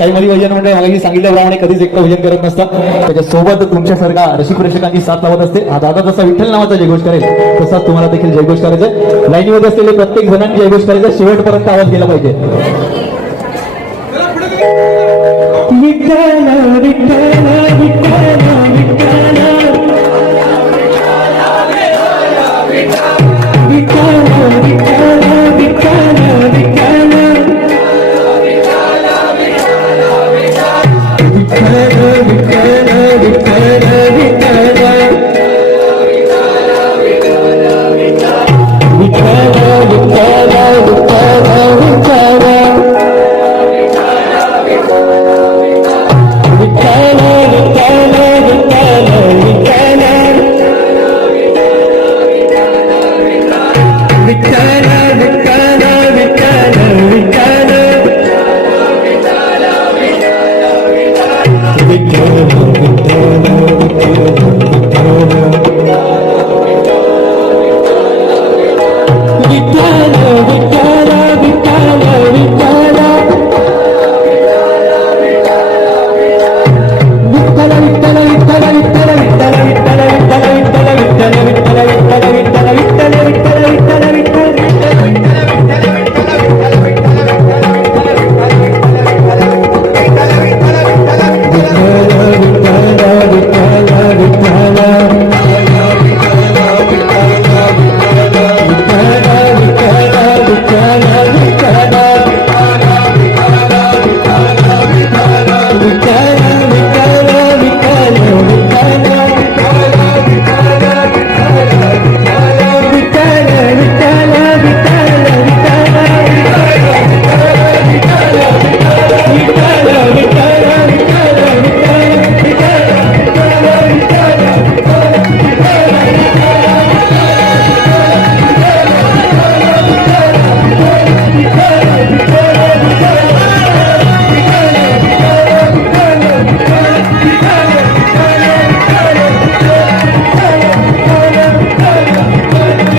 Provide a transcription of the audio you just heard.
साईमती भजन मंडळ मला सांगितल्याप्रमाणे कधीच एकटं भजन करत नसतं, त्याच्यासोबत तुमच्यासारखा रसिक प्रेक्षकांची साथ लावत असते. हा दादा जसा विठ्ठल नावाचा जयघोष करेल तसाच तुम्हाला देखील जयघोष करायचा. लाईनीमध्ये असलेले प्रत्येक जणांनी जयघोष करायचा, शेवटपर्यंत आवाज गेला पाहिजे. विठ्ठल विठ्ठल विठ्ठल विठ्ठल विठ्ठल विठ्ठल